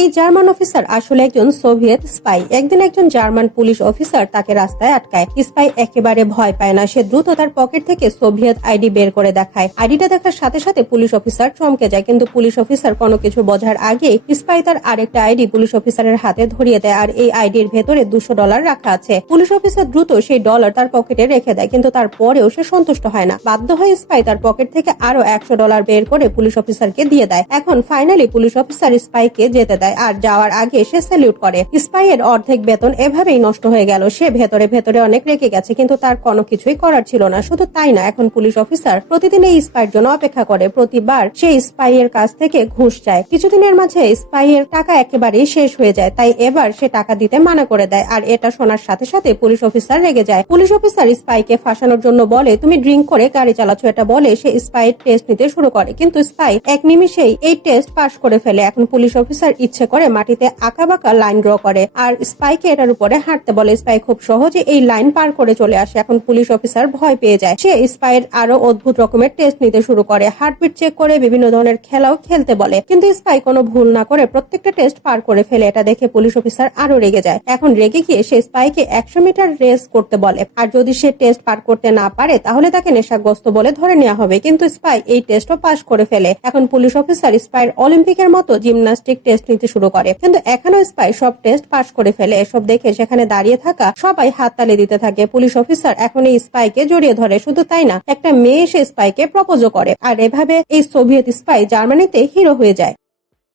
এই German officer আসলে একজন সোভিয়েত স্পাই। একদিন একজন জার্মান পুলিশ অফিসার তাকে রাস্তায় আটকায়। স্পাই একেবারে ভয় পায় না, সে দ্রুত তার পকেট থেকে সোভিয়েত আইডি বের করে দেখায়। আইডিটা দেখার সাথে সাথে পুলিশ অফিসার চমকে যায়, কিন্তু পুলিশ অফিসার কোনো কিছু বোঝার আগেই স্পাই তার আরেকটা আইডি পুলিশ অফিসারের হাতে ধরিয়ে দেয়, আর এই আইডির ভেতরে $200 রাখা আছে। পুলিশ অফিসার দ্রুত সেই ডলার তার পকেটে রেখে দেয়, কিন্তু তারপরেও সে সন্তুষ্ট হয় না। বাধ্য হয়ে স্পাই তার পকেট থেকে আরো $100 বের করে পুলিশ অফিসারকে দিয়ে দেয়। এখন ফাইনালি পুলিশ অফিসার স্পাইকে যেতে দেয়, আর যাওয়ার আগে সে স্যালিউট করে। স্পাইয়ের অর্ধেক বেতন এভাবেই নষ্ট হয়ে গেল। সে ভেতরে ভেতরে অনেক রেগে গেছে, কিন্তু তার কোনো কিছুই করার ছিল না। শুধু তাই না, এখন পুলিশ অফিসার প্রতিদিন এই স্পাইয়ের জন্য অপেক্ষা করে। প্রতিবার সে স্পাইয়ের কাছ থেকে ঘুষ চায়। কিছুদিনের মাঝে স্পাইয়ের টাকা একেবারেই শেষ হয়ে যায়, তাই এবার সে টাকা দিতে মানা করে দেয়। আর এটা শোনার সাথে সাথে পুলিশ অফিসার রেগে যায়। পুলিশ অফিসার স্পাইকে ফাঁসানোর জন্য বলে, তুমি ড্রিঙ্ক করে গাড়ি চালাচ্ছ। এটা বলে সে স্পাইয়ের টেস্ট নিতে শুরু করে, কিন্তু স্পাই এক নিমিষেই এই টেস্ট পাশ করে ফেলে। এখন পুলিশ অফিসার ইচ্ছে করে মাটিতে আঁকাবাঁকা লাইন ড্র করে আর স্পাইকে এটার উপরে হাঁটতে বলে। স্পাই খুব সহজে এই লাইন পার করে চলে আসে। এখন পুলিশ অফিসার ভয় পেয়ে যায়। সে স্পাইয়ের আরো অদ্ভুত রকমের টেস্ট নিতে শুরু করে, হার্টবিট চেক করে, বিভিন্ন ধরনের খেলাও খেলতে বলে, কিন্তু স্পাই কোনো ভুল না করে প্রত্যেকটা টেস্ট পার করে ফেলে। এটা দেখে পুলিশ অফিসার আরো রেগে যায়। এখন রেগে গিয়ে সে স্পাইকে 100 মিটার রেস করতে বলে, আর যদি সে টেস্ট পার করতে না পারে তাহলে তাকে নেশাগ্রস্ত বলে ধরে নেওয়া হবে। কিন্তু স্পাই এই টেস্টও পাস করে ফেলে। এখন পুলিশ অফিসার স্পাইয়ের অলিম্পিকের মতো জিমন্যাস্টিক টেস্ট নিতে শুরু করে, কিন্তু এখনো স্পাই সব টেস্ট পাস করে ফেলে। এসব দেখে সেখানে দাঁড়িয়ে থাকা সবাই হাততালি দিতে থাকে। পুলিশ অফিসার এখন এই স্পাইকে জড়িয়ে ধরে। শুধু তাই না, একটা মেয়ে এসে স্পাইকে প্রপোজও করে, আর এভাবে এই সোভিয়েত স্পাই জার্মানিতে হিরো হয়ে যায়।